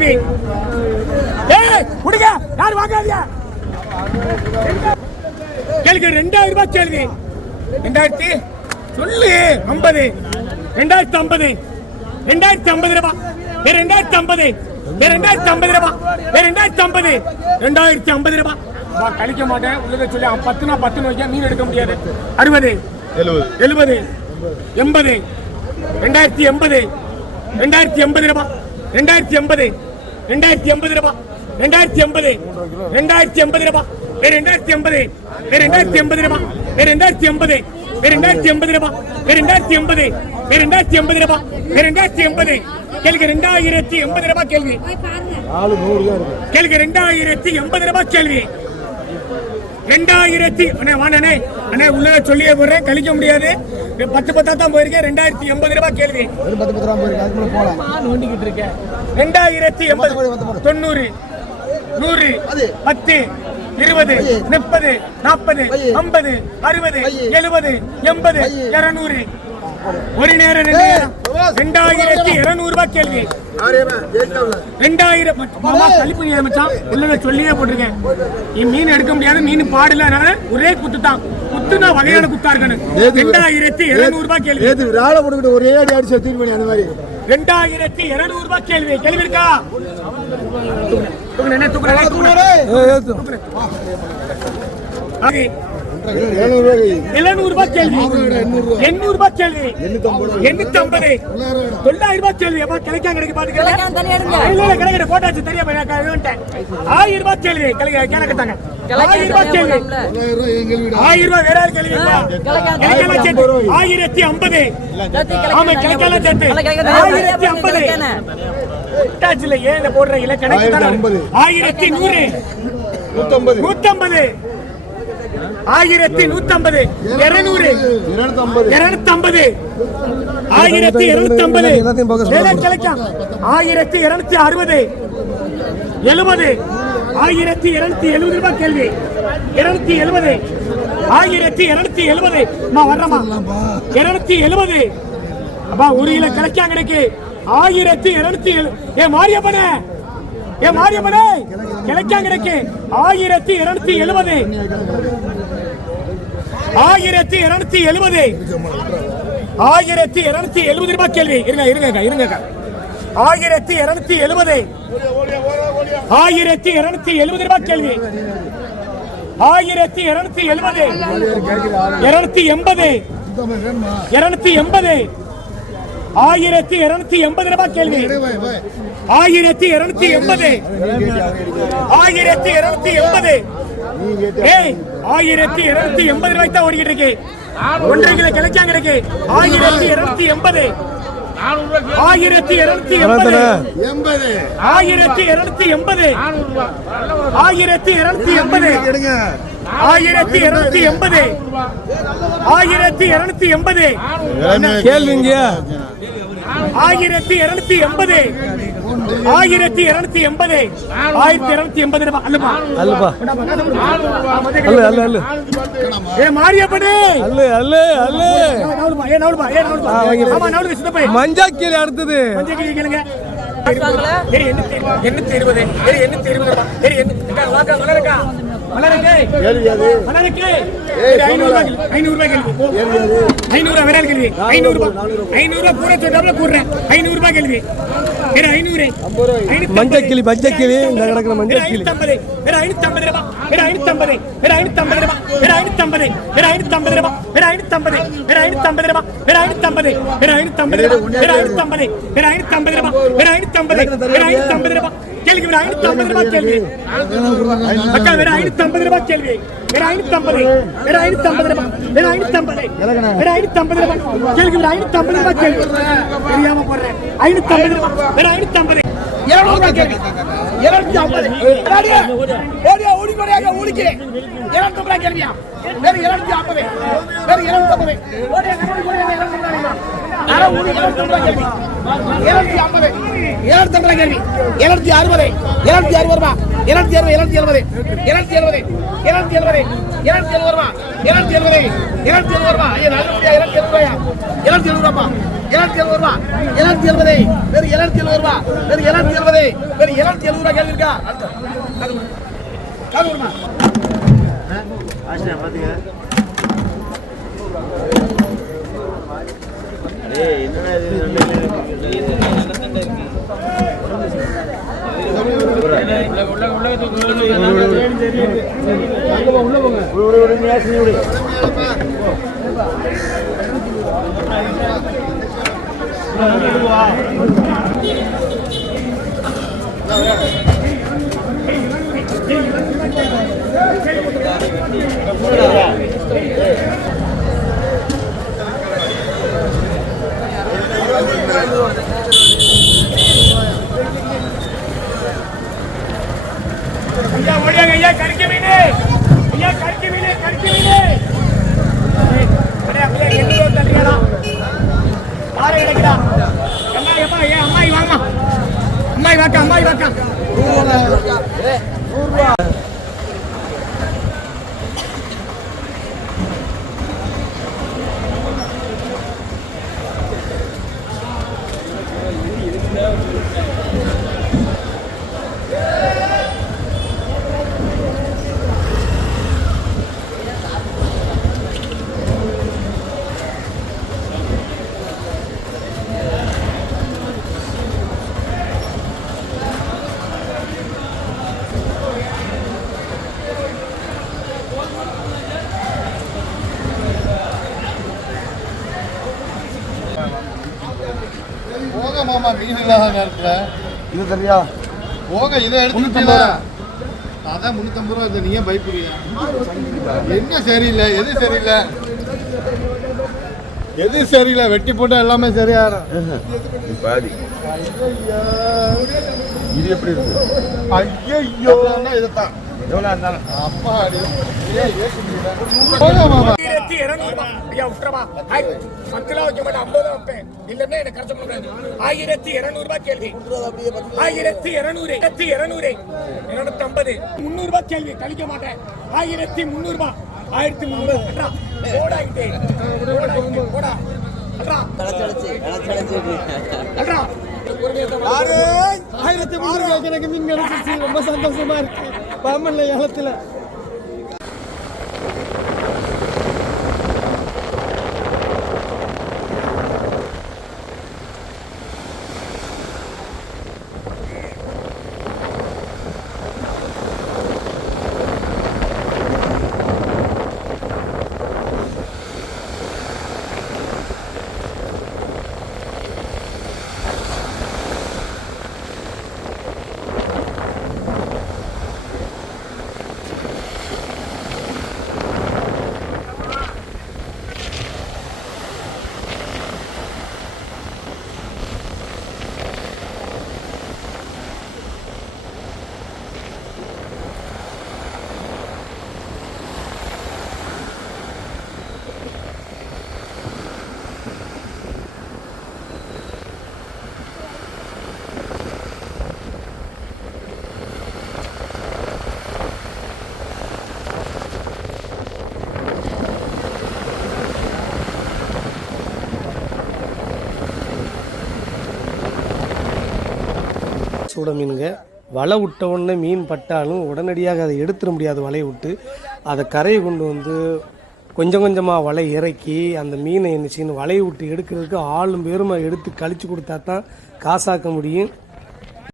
கேள்வி ஏய் குடுங்க யார் வாங்காதீங்க? கேளுங்க ரெண்டாயிரம் ரூபாய் கேள்வி ரெண்டாயிரத்தி சொல்லு ஐம்பது. ரெண்டாயிரத்தி ஐம்பது. ரெண்டாயிரத்தி ஐம்பது ரூபாய் ஏ ரெண்டாயிரத்தி ஐம்பது. ரெண்டாயிரத்தி ஐம்பது ரூபாய் ரெண்டாயிரத்தி ஐம்பது. ரெண்டாயிரத்தி ஐம்பது ரூபாய் நான் கழிக்க மாட்டேன். உள்ளதை சொல்லி. அவன் பத்துனா பத்துன்னு வைக்க மீன் எடுக்க முடியாது. அறுபது. எழுபது. எழுபது. எண்பது. ரெண்டாயிரத்தி எண்பது. ரெண்டாயிரத்தி எண்பது ரூபாய் ரெண்டாயிரத்தி எண்பது. ரெண்டாயிரத்தி எண்பது ரூபாய் ரெண்டாயிரத்தி எண்பது ரெண்டாயிரத்தி எண்பது ரூபாய் வேற ரெண்டாயிரத்தி எண்பது வேற ரெண்டாயிரத்தி எண்பது ரூபாய் வேற ரெண்டாயிரத்தி எண்பது வேற ரெண்டாயிரத்தி எண்பது ரூபாய் வேற ரெண்டாயிரத்தி எண்பது வேற ரெண்டாயிரத்தி எண்பது ரூபாய் வேற ரெண்டாயிரத்தி எண்பது கேளுங்க ரெண்டாயிரத்தி எண்பது ரூபாய் கேள்வி கேளுங்க ரெண்டாயிரத்தி எண்பது ரூபாய் கேள்வி ரெண்டாயிரத்தி அண்ணே வாண்ணே அண்ணே. உள்ள சொல்லியே போடுறேன். கழிக்க முடியாது. பத்து பத்தா தான் போயிருக்கேன். ரெண்டாயிரத்தி எண்பது ரூபாய் கேள்வி. பத்து பத்து ரூபா போயிருக்கு அதுக்குள்ள போகலாம். நான் நோண்டிக்கிட்டு இருக்கேன். ரெண்டாயிரத்தி எண்பது தொண்ணூறு நூறு பத்து. இருபது முப்பது நாற்பது ஐம்பது அறுபது எழுபது எண்பது இருநூறு. ஒரு நேரம் ரெண்டு நேரம் ரெண்டாயிரத்தி இருநூறு ரூபாய் கேள்வி. ரெண்டாயிரம் மாமா கழிப்பு நீ மச்சான். உள்ளத சொல்லியே போட்டிருக்கேன். மீன் எடுக்க முடியாது மீன் பாடல அதனால ஒரே குத்து தான் குத்துனா வகையான குத்தா இருக்கணும். ரெண்டாயிரத்தி இருநூறு ரூபாய் கேள்வி. ஏத்து ராளை போட்டுக்கிட்டு ஒரே அடி அடிச்சு பண்ணி அந்த மாதிரி. ரெண்டாயிரத்தி இருநூறு ரூபாய் கேள்வி. கேள்வி இருக்கா? தூக்குறேன், தூக்குறேன்? எழுநூறு ரூபாய் கேள்வி எண்ணூறு ரூபாய் கேள்வி எண்ணூத்தி ஐம்பது தொள்ளாயிரம். ரூபாய் கேள்வி எப்ப கிடைக்க எடுங்க. பாத்துக்கிறேன் கிடைக்கிற போட்டாச்சு. ஆயிரம் ரூபாய் கேள்வி கிடைக்க ஆயிரம் ரூபாய் கேள்வி ஆயிரம் ரூபாய் வேற கேள்வி ஆயிரத்தி ஐம்பது ஆமா கிடைக்காம சேர்த்து. ஆயிரத்தி ஐம்பது. விட்டாச்சுல ஏன் இந்த போடுற இல்ல கணக்கு ஆயிரத்தி தானே? ஐம்பது. ஆயிரத்தி நூறு. நூத்தம்பது. நூத்தம்பது. ஆயிரத்தி நூத்தம்பது இருநூறு இருநூத்தி ஐம்பது ஆயிரத்தி இருநூத்தி ஐம்பது ஆயிரத்தி இருநூத்தி அறுபது எழுபது ஆயிரத்தி இருநூத்தி எழுபது ரூபாய் கேள்வி. இருநூத்தி எழுபது ஆயிரத்தி இருநூத்தி எழுபது. அம்மா வர்றமா இருநூத்தி எழுபது. அப்பா ஒரு கிலோ கிடைக்கா கிடைக்கு ஆயிரத்தி இருநூத்தி ஏ மாரியப்பனே ஏ மாரியப்பனே கிடைக்கா கிடைக்கு ஆயிரத்தி இருநூத்தி எழுபது. ஆயிரத்தி இருநூத்தி எழுபது. ஆயிரத்தி இருநூத்தி எழுபது ரூபாய் கேள்வி. இருங்க இருங்க இருங்க ஆயிரத்தி இருநூத்தி எழுபது. ஆயிரத்தி இருநூத்தி எழுபது ரூபாய் கேள்வி. ஆயிரத்தி இருநூத்தி எழுபது. இருநூத்தி எண்பது. இருநூத்தி எண்பது. ஆயிரத்தி இருநூத்தி எண்பது ரூபாய் கேள்வி. ஆயிரத்தி இருநூத்தி எண்பது. ஆயிரத்தி இருநூத்தி எண்பது. ஏய் ஆயிரத்தி இருநூத்தி எண்பது ரூபாய்க்கு தான் ஓடிக்கிட்டு இருக்கு ஒன்றரை கிலோ கிடைச்சா கிடைக்கு ஆயிரத்தி இருநூத்தி எண்பது. ஆயிரத்தி இருநூத்தி எண்பது. எண்பது. ஆயிரத்தி இருநூத்தி எண்பது. ஆயிரத்தி இருநூத்தி எண்பது. எடுங்க. ஆயிரத்தி இருநூத்தி எண்பது. ஆயிரத்தி இருநூத்தி எண்பது. கேள்விங்க ஆயிரத்தி இருநூத்தி எண்பது. ஆயிரத்தி இருநூத்தி எண்பது. ஆயிரத்தி இருநூத்தி எண்பது அல்லப்பா அல்லப்பா அல்ல அல்ல அல்ல. ஏ மாரியப்பனே! அல்ல அல்ல அல்ல. ஏ நவுலுப்பா ஏ நவுலுப்பா ஆமா நவுலுக்கு சித்தப்பை. மஞ்சாக்கீரை அடுத்தது. கேள்வி கேளுங்க. எண்ணூத்தி எண்ணூத்தி இருபது. எண்ணூத்தி இருபது ரூபாய். ஏய், எண்ணூத்தி- இந்தா, ஐநூறு ரூபாய் கேள்வி. ஐநூறு. ஐநூறு ரூபாய், கூட சொன்னாப்புல கூடுறேன். ஐநூறு ரூபாய் கேள்வி. வேற ஐநூறு. மஞ்சக்கிளி மஞ்சக்கிளி இந்த கிடக்குற மஞ்சக்கிளி ஐநூத்தி ஐம்பது. ரூபாய். வேற ஐநூத்தி ஐம்பது. வேற ஐநூத்தி ஐம்பது ரூபாய். வேற ஐநூத்தி ஐம்பது. வேற ஐநூத்தி ஐம்பது ரூபாய். வேற ஐநூத்தி ஐம்பது. வேற ஐநூத்தி ஐம்பது ரூபாய். வேற ஐநூத்தி ஐம்பது. வேற ஐநூத்தி ஐம்பது ரூபாய். வேற ஐநூத்தி ஐம்பது. வேற ஐநூத்தி ஐம்பது ரூபாய். வேற ஐநூத்தி ஐம்பது. வேற ஐநூத்தி ஐம்பது ரூபாய். கேள்வி வேற ஐநூத்தி ஐம்பது ரூபாய் கேள்வி அக்கா வேற ஐநூத்தி ஐம்பது ரூபாய் கேள்வி. வேற ஐநூத்தி வேற ஐநூத்தி ரூபாய். வேற ஐநூத்தி வேற ஐநூத்தி ரூபாய். கேள்வி வேற ஐநூத்தி ரூபாய் கேள்வி. தெரியாம போடுறேன். ஐநூத்தி ரூபாய். வேற இருநூறு ரூபாய் கேள்வி. இருநூத்தி ஐம்பது இருநூத்தி ரூபாய் கேள்வியா? வேற இருநூத்தி ஐம்பது. வேற இருநூத்தி ஐம்பது இருநூத்தி ஐம்பது அரை இருநூத்தி ஐம்பது கேள்வி இருநூத்தி அறுபது இருநூத்தி அறுபது ரூபாய் இருநூத்தி அறுபது இருநூத்தி எழுபது இருநூத்தி எழுபது இருநூத்தி எழுபது இருநூத்தி எழுபது ரூபாய் இருநூத்தி எழுபது இருநூத்தி எழுபது ரூபாய் ஐயா நல்லபடியா இருநூத்தி எழுபது ரூபாயா? இருநூத்தி எழுபது ரூபாய் எழுநூத்தி எழுபது ரூபா. எழுபது எழுபது ரூபா. எழுபது எழுபது ரூபா கேள்வி இருக்கா ஐயா ஓடியாங்க ஐயா கறிக்க மீனு ஐயா இல்லாத நேரத்துல இது சரியா போக இதை எடுத்துட்டீங்களா அதான் முன்னூத்தம்பது ரூபா இது நீ ஏன் பயப்படுறியா என்ன சரியில்லை? எது சரியில்லை? எது சரியில்லை? வெட்டி போட்டா எல்லாமே சரியாயிரும். பாதி. இது எப்படி இருக்கு? ஐயோ இதுதான் எவ்வளோ இருந்தாலும். அப்பா ஆயிரத்தி இருநூறு ரூபாய் கேள்வி. ஆயிரத்தி இருநூறு இருநூறு. இருநூத்தி ஐம்பது. ரூபாய் கேள்வி கழிக்க மாட்டேன். ஆயிரத்தி முந்நூறு ரூபாய் ஆயிரத்தி அட்ரா ஆயிரத்தி எனக்கு மீன் ரொம்ப சந்தோஷமா இருக்கு. பாமல்ல ஏலத்தில் சூட மீனுங்க வலை விட்ட உடனே மீன் பட்டாலும் உடனடியாக அதை எடுத்துட முடியாது வலையை விட்டு. அதை கரையை கொண்டு வந்து கொஞ்சம் கொஞ்சமாக வலை இறக்கி அந்த மீனை என்ன செய்யணும் வலையை விட்டு எடுக்கிறதுக்கு ஆளும் பேருமா எடுத்து கழிச்சு கொடுத்தா தான் காசாக்க முடியும்.